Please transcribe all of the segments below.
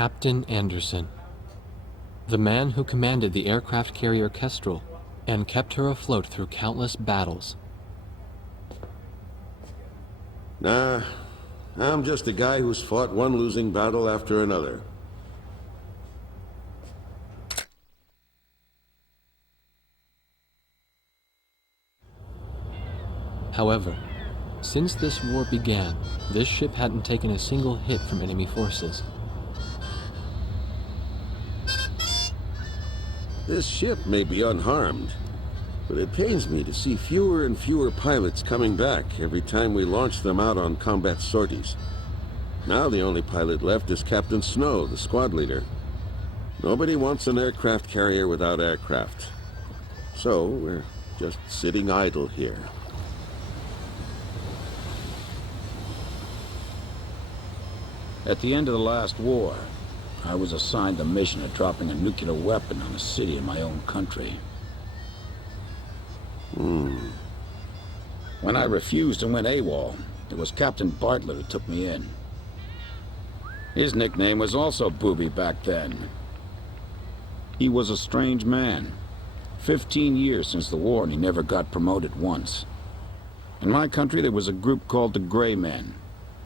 Captain Anderson, the man who commanded the aircraft carrier Kestrel and kept her afloat through countless battles. Nah, I'm just a guy who's fought one losing battle after another. However, since this war began, this ship hadn't taken a single hit from enemy forces. This ship may be unharmed, but it pains me to see fewer and fewer pilots coming back every time we launch them out on combat sorties. Now the only pilot left is Captain Snow, the squad leader. Nobody wants an aircraft carrier without aircraft. So we're just sitting idle here. At the end of the last war, I was assigned the mission of dropping a nuclear weapon on a city in my own country. When I refused and went AWOL, it was Captain Bartlett who took me in. His nickname was also Booby back then. He was a strange man. 15 years since the war and he never got promoted once. In my country there was a group called the Gray Men.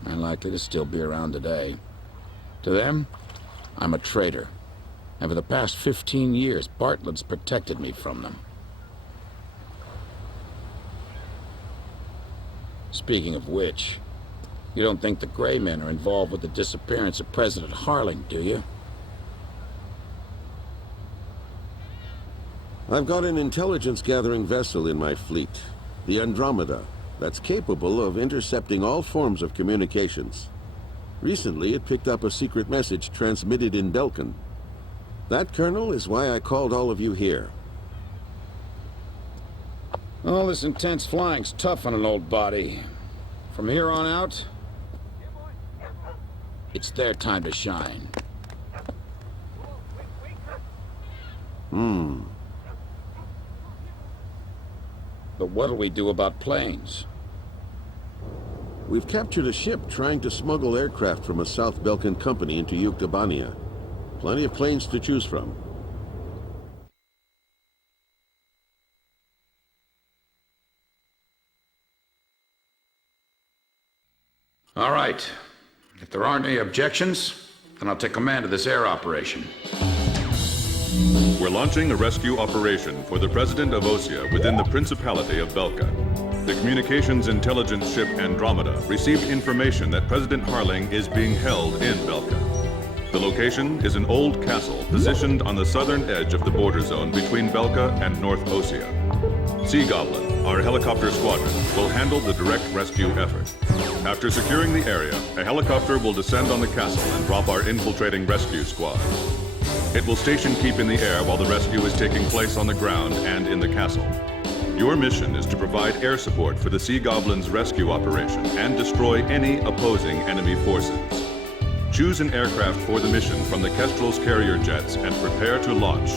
And likely to still be around today. To them, I'm a traitor. And for the past 15 years, Bartlett's protected me from them. Speaking of which, you don't think the Gray Men are involved with the disappearance of President Harling, do you? I've got an intelligence-gathering vessel in my fleet, the Andromeda, that's capable of intercepting all forms of communications. Recently, it picked up a secret message transmitted in Belkan. That, Colonel, is why I called all of you here. All this intense flying's tough on an old body. From here on out, it's their time to shine. But what'll we do about planes? We've captured a ship trying to smuggle aircraft from a South Belkan company into Yuktobania. Plenty of planes to choose from. All right. If there aren't any objections, then I'll take command of this air operation. We're launching a rescue operation for the President of Osia within the Principality of Belka. The communications intelligence ship Andromeda received information that President Harling is being held in Belka. The location is an old castle positioned on the southern edge of the border zone between Belka and North Osia. Sea Goblin, our helicopter squadron, will handle the direct rescue effort. After securing the area, a helicopter will descend on the castle and drop our infiltrating rescue squad. It will station keep in the air while the rescue is taking place on the ground and in the castle. Your mission is to provide air support for the Sea Goblin's rescue operation and destroy any opposing enemy forces. Choose an aircraft for the mission from the Kestrel's carrier jets and prepare to launch.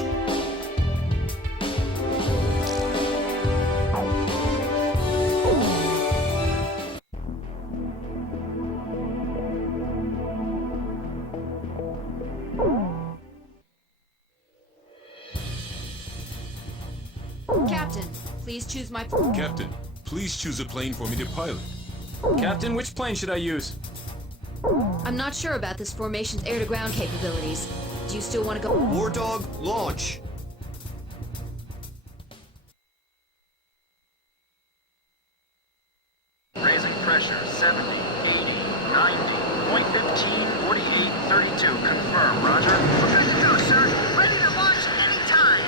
Captain, please choose my... Captain, please choose a plane for me to pilot. Captain, which plane should I use? I'm not sure about this formation's air-to-ground capabilities. Do you still want to go... War Dog, launch! Raising pressure, 70, 80, 90, point 15, 48, 32. Confirm, roger. Good to go, sir. Ready to launch anytime.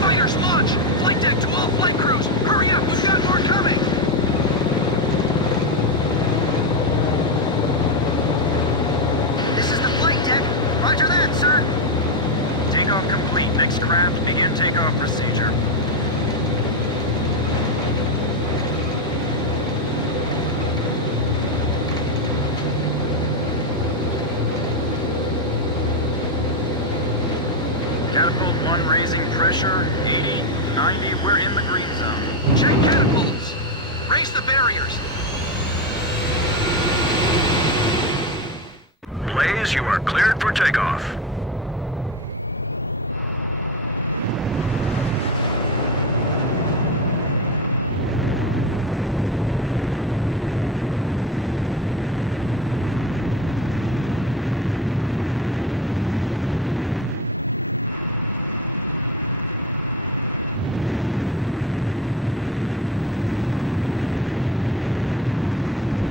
Fighters, launch! Flight deck to all flight crews! Hurry up, we've got more coming! This is the flight deck. Roger that, sir. Takeoff complete. Mixed craft, begin takeoff procedure. Catapult 1 raising pressure, 80, 90, we're in the green zone. Check catapults. carriers. Blaze, you are cleared for takeoff.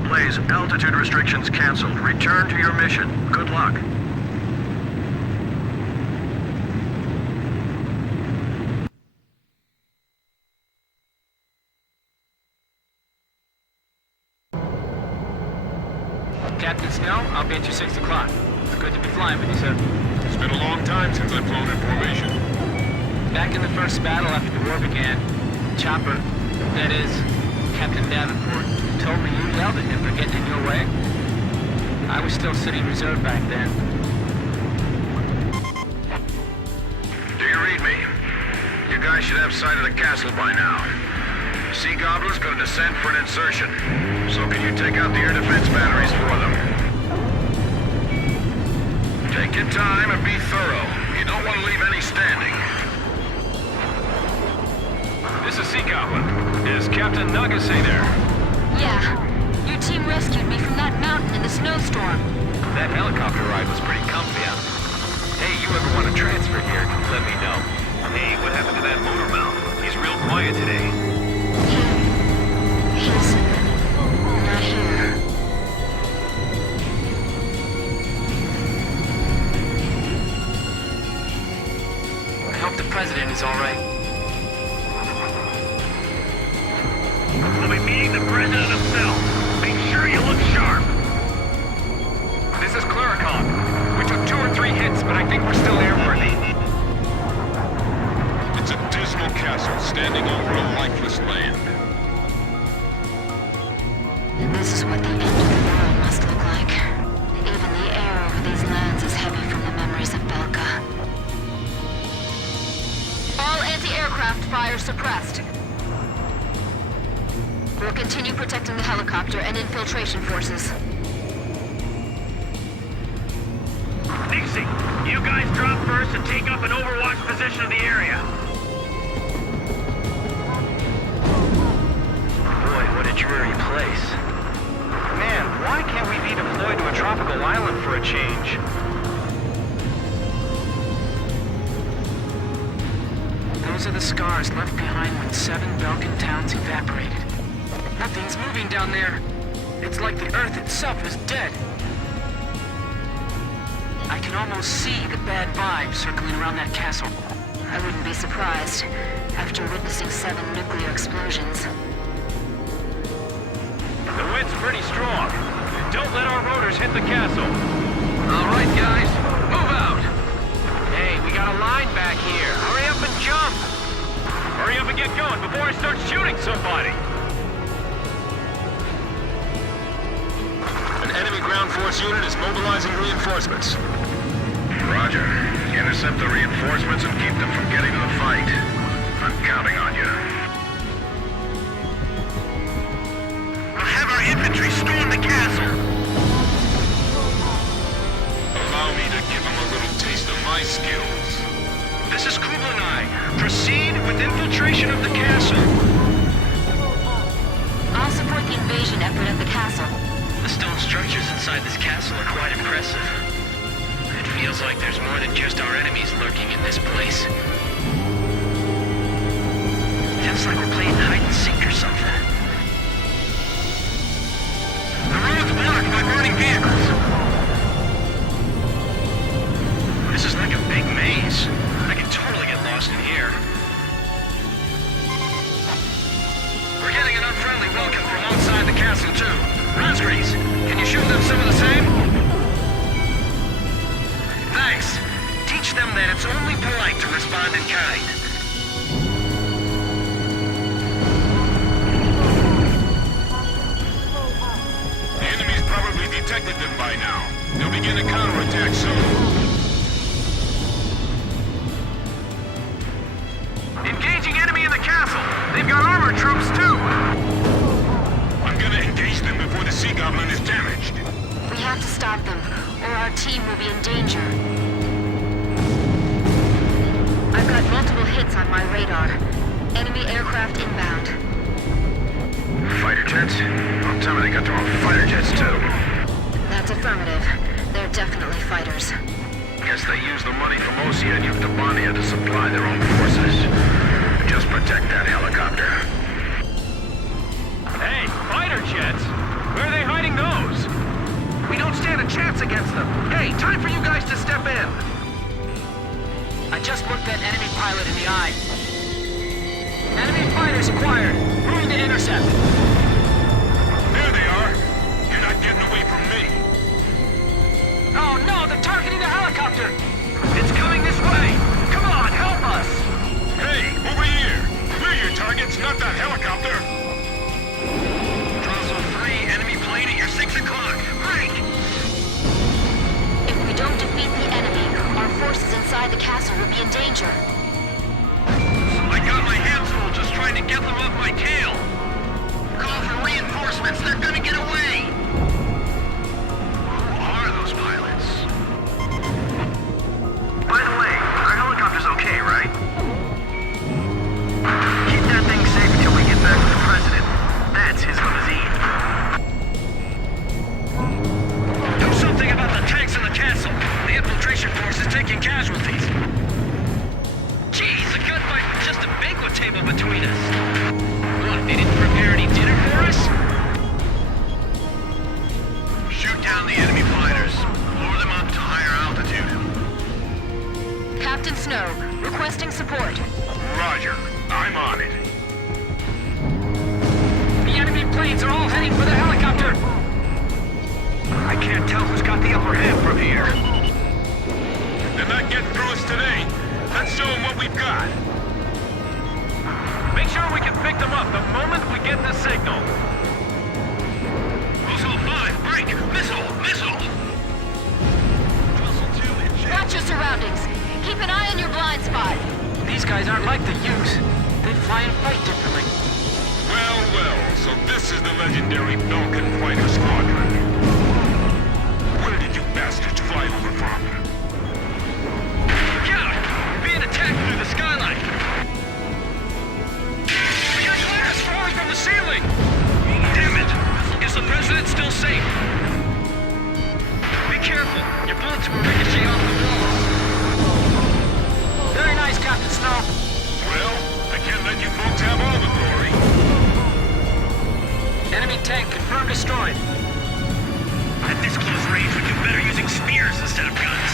Blaze, altitude restrictions canceled. Return to your mission. Good luck. Captain Snell, I'll be at you 6 o'clock. It's good to be flying with you, sir. It's been a long time since I've flown in formation. Back in the first battle after the war began, Chopper, that is, Captain Davenport, told me you yelled at him for getting in your way. I was still sitting reserve back then. Do you read me? You guys should have sight of the castle by now. Sea Goblin's gonna descend for an insertion. So can you take out the air defense batteries for them? Take your time and be thorough. You don't want to leave any standing. This is Sea Goblin. Is Captain Nagase there? Yeah. Your team rescued me from that mountain in the snowstorm. That helicopter ride was pretty comfy, huh? Hey, you ever want to transfer here, let me know. Hey, what happened to that motor mount? He's real quiet today. He's not here. I hope the president is all right. We'll be meeting the president himself. Make sure you look sharp. This is Claricon. We took 2 or 3 hits, but I think we're still airworthy. It's a dismal castle standing over a lifeless land. This is what the end of the world must look like. Even the air over these lands is heavy from the memories of Belka. All anti-aircraft fire suppressed. We'll continue protecting the helicopter and infiltration forces. Nixie, you guys drop first and take up an overwatch position of the area. Boy, what a dreary place. Man, why can't we be deployed to a tropical island for a change? Those are the scars left behind when 7 Belkan towns evaporated. Nothing's moving down there. It's like the Earth itself is dead. I can almost see the bad vibes circling around that castle. I wouldn't be surprised after witnessing 7 nuclear explosions. The wind's pretty strong. Don't let our rotors hit the castle. All right, guys, move out. Hey, we got a line back here. Hurry up and jump. Hurry up and get going before I start shooting somebody. An enemy ground force unit is mobilizing reinforcements. Roger. Intercept the reinforcements and keep them from getting to the fight. I'm counting on you. We'll have our infantry storm the castle. Allow me to give them a little taste of my skills. This is Kublai. Proceed with infiltration of the castle. I'll support the invasion effort at the castle. The stone structures inside this castle are quite impressive. It feels like there's more than just our enemies lurking in this place. Feels like we're playing hide and seek or something. The road's blocked by burning vehicles. This is like a big maze. I can totally get lost in here. We're getting an unfriendly welcome from outside the castle, too. Rosgreaves, can you shoot them some of the same? Thanks. Teach them that it's only polite to respond in kind. The enemy's probably detected them by now. They'll begin a counterattack soon. Engaging enemy in the castle. They've got armored troops, too. I'm Sea Goblin is damaged. We have to stop them, or our team will be in danger. I've got multiple hits on my radar. Enemy aircraft inbound. Fighter jets? Well, tell me they got their own fighter jets, too. That's affirmative. They're definitely fighters. Guess they use the money from Osea and Euctabania to supply their own forces. Just protect that helicopter. Hey, fighter jets? Where are they hiding those? We don't stand a chance against them. Hey, time for you guys to step in. I just looked that enemy pilot in the eye. Enemy fighters acquired. Moving to intercept. There they are. You're not getting away from me. Oh no, they're targeting the helicopter! It's coming this way! Come on, help us! Hey, over here. We're your targets, not that helicopter. Drossel 3, enemy plane at your 6 o'clock. Break! If we don't defeat the enemy, our forces inside the castle will be in danger. I got my hands full just trying to get them off my tail. Call for reinforcements. They're gonna get away. Who are those pilots? By the way, our helicopter's okay, right? Keep that thing safe until we get back to the president. That's his limousine. Do something about the tanks in the castle! The infiltration force is taking casualties. Jeez, a gunfight with just a banquet table between us. What, they didn't prepare any dinner for us? Shoot down the enemy fighters. Lure them up to higher altitude. Captain Snow, requesting support. Roger. I'm on it. The enemy planes are all heading for the helicopter! I can't tell who's got the upper hand from here. They're not getting through us today. Let's show them what we've got. Make sure we can pick them up the moment we get the signal. Missile 5, break! Missile! Missile! Drossel 2 in check. Watch your surroundings. Keep an eye on your blind spot. These guys aren't like the Utes. They fly and fight differently. Well, well, so this is the legendary Belkan Fighter Squadron. Where did you bastards fly over from? Yeah! We're being attacked through the skyline! We got glass falling from the ceiling! Damn it! Is the president still safe? Be careful! Your bullets will ricochet off the walls. Very nice, Captain Snow. Well, I can't let you folks have all the glory. Enemy tank confirmed destroyed. At this close range, we do better using spears instead of guns.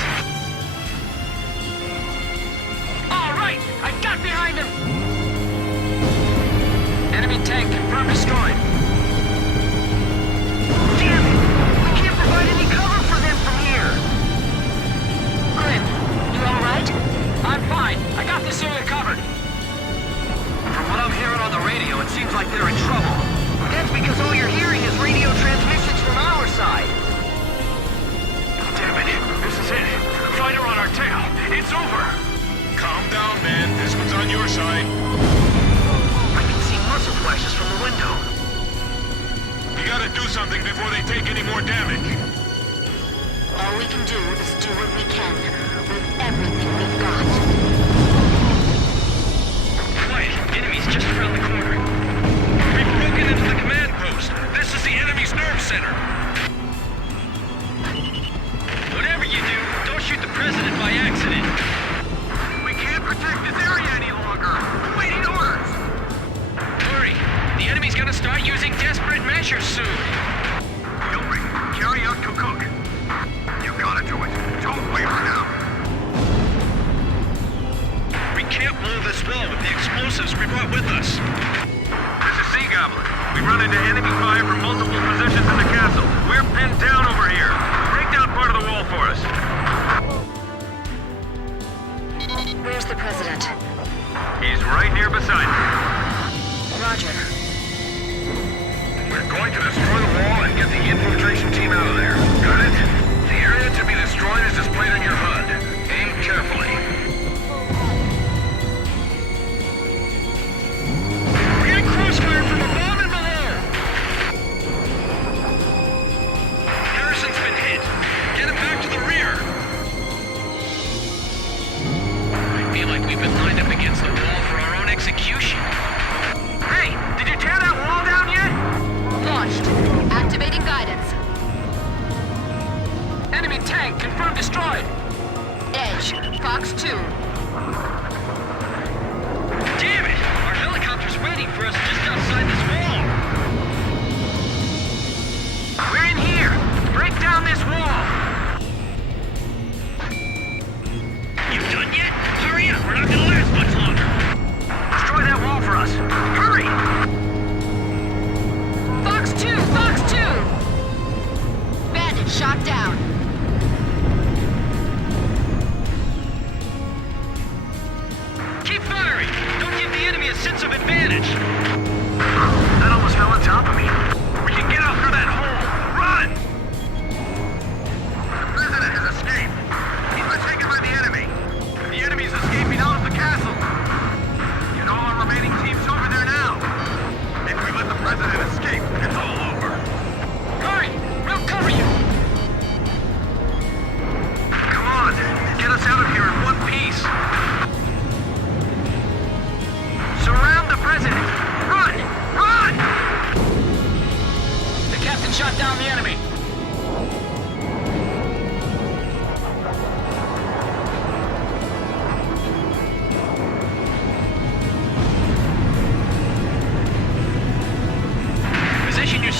All right! I got behind him! Enemy tank confirmed destroyed. Damn it! We can't provide any cover for them from here! Grim, you all right? I'm fine. I got this area covered. From what I'm hearing on the radio, it seems like they're in trouble. That's because all you're hearing is radio transmissions from our side. Damn it, this is it. Fighter on our tail. It's over. Calm down, man. This one's on your side. I can see muzzle flashes from the window. We gotta do something before they take any more damage. All we can do is do what we can with everything we've got. Quiet. Enemies just around the corner. We've broken into the command post. This is the enemy's nerve center. Whatever you do, don't shoot the president by accident. We can't protect this area any longer. I'm waiting orders. Hurry. The enemy's gonna start using desperate measures soon. Hilary, carry out Kukuk. You gotta do it. Don't waver now. We can't blow this wall with the explosives we brought with us. This is Sea Goblin. We run into enemy fire from multiple positions in the castle. We're pinned down over here. Break down part of the wall for us. Where's the president? He's right here beside me. Roger. We're going to destroy the wall and get the infiltration team out of there. Got it? The area to be destroyed is displayed on your HUD. Aim carefully. We're getting crossfire from above and below!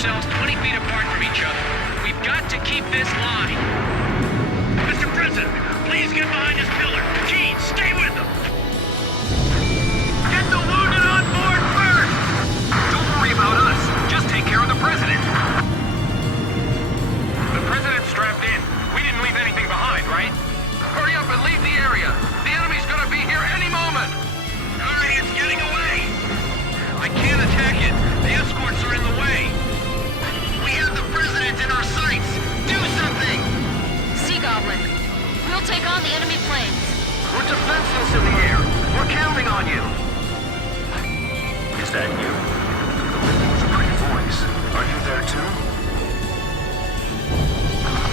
yourselves 20 feet apart from each other. We've got to keep this line. Mr. President, please get behind this pillar. Keith, stay with them. Get the wounded on board first! Don't worry about us. Just take care of the president. The president's strapped in. We didn't leave anything behind, right? Hurry up and leave the area. The enemy's gonna be here any moment. Hurry, it's getting away. I can't attack it. The escorts are in the way. We have the president in our sights. Do something. Sea Goblin, we'll take on the enemy planes. We're defenseless in the air. We're counting on you. Is that you? It's a pretty voice. Are you there too?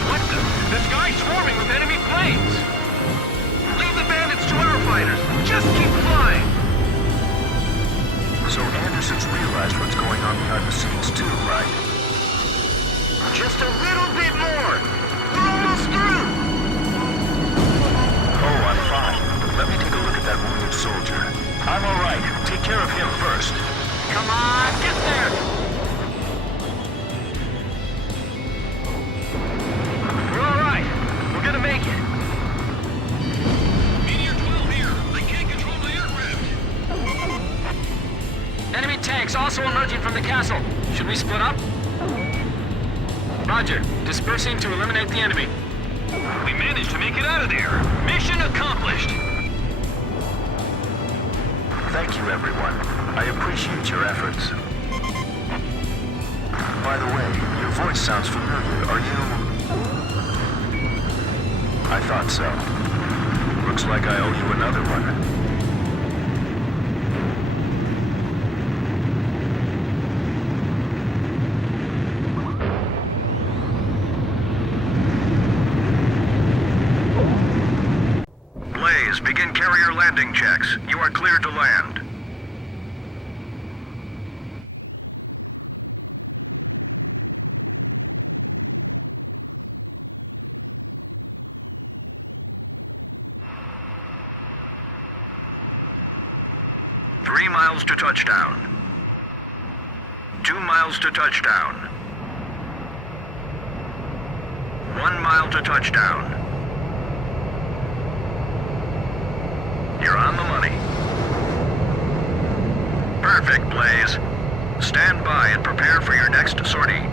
What the? The sky's swarming with enemy planes! Leave the bandits to our fighters. Just keep flying. So Anderson's realized what's going on behind the scenes too, right? Just a little bit more. We're almost through. Oh, I'm fine. Let me take a look at that wounded soldier. I'm all right. Take care of him first. Come on, get there! We're all right. We're gonna make it. Meteor 12 here. I can't control the aircraft. Enemy tanks also emerging from the castle. Should we split up? Roger. Dispersing to eliminate the enemy. We managed to make it out of there. Mission accomplished. Thank you, everyone. I appreciate your efforts. By the way, your voice sounds familiar. Are you... I thought so. Looks like I owe you another one. Begin carrier landing checks. You are cleared to land. Three miles to touchdown. 2 miles to touchdown. 1 mile to touchdown. You're on the money. Perfect, Blaze. Stand by and prepare for your next sortie.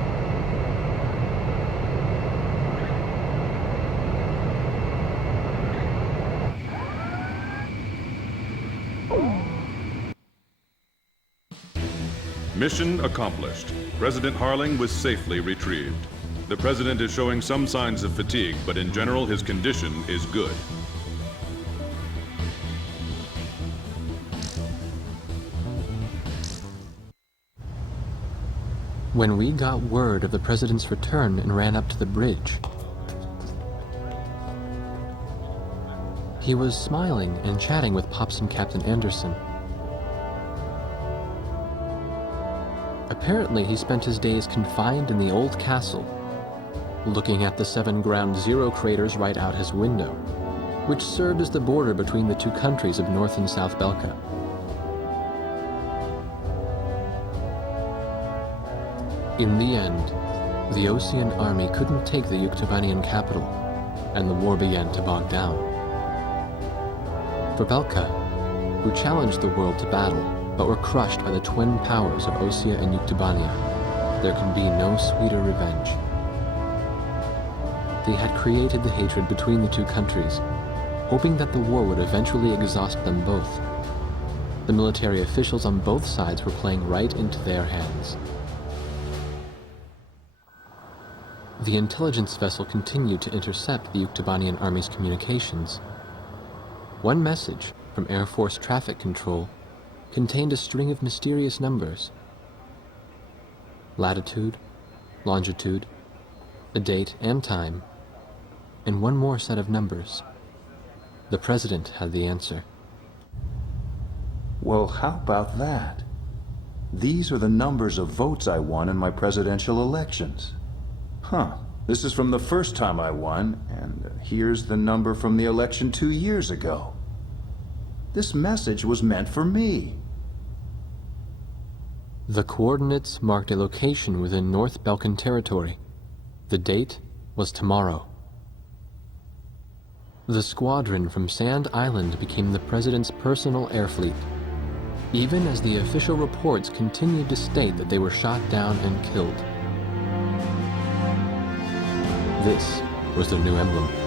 Mission accomplished. President Harling was safely retrieved. The president is showing some signs of fatigue, but in general his condition is good. When we got word of the president's return and ran up to the bridge, he was smiling and chatting with Pops and Captain Anderson. Apparently, he spent his days confined in the old castle, looking at the 7 Ground Zero craters right out his window, which served as the border between the two countries of North and South Belka. In the end, the Osean army couldn't take the Yuktobanian capital, and the war began to bog down. For Belka, who challenged the world to battle, but were crushed by the twin powers of Osea and Yuktobania, there can be no sweeter revenge. They had created the hatred between the two countries, hoping that the war would eventually exhaust them both. The military officials on both sides were playing right into their hands. The intelligence vessel continued to intercept the Yuktobanian army's communications. One message from Air Force Traffic Control contained a string of mysterious numbers. Latitude, longitude, a date and time, and one more set of numbers. The president had the answer. Well, how about that? These are the numbers of votes I won in my presidential elections. Huh, this is from the first time I won, and here's the number from the election 2 years ago. This message was meant for me. The coordinates marked a location within North Balkan territory. The date was tomorrow. The squadron from Sand Island became the President's personal air fleet, even as the official reports continued to state that they were shot down and killed. This was their new emblem.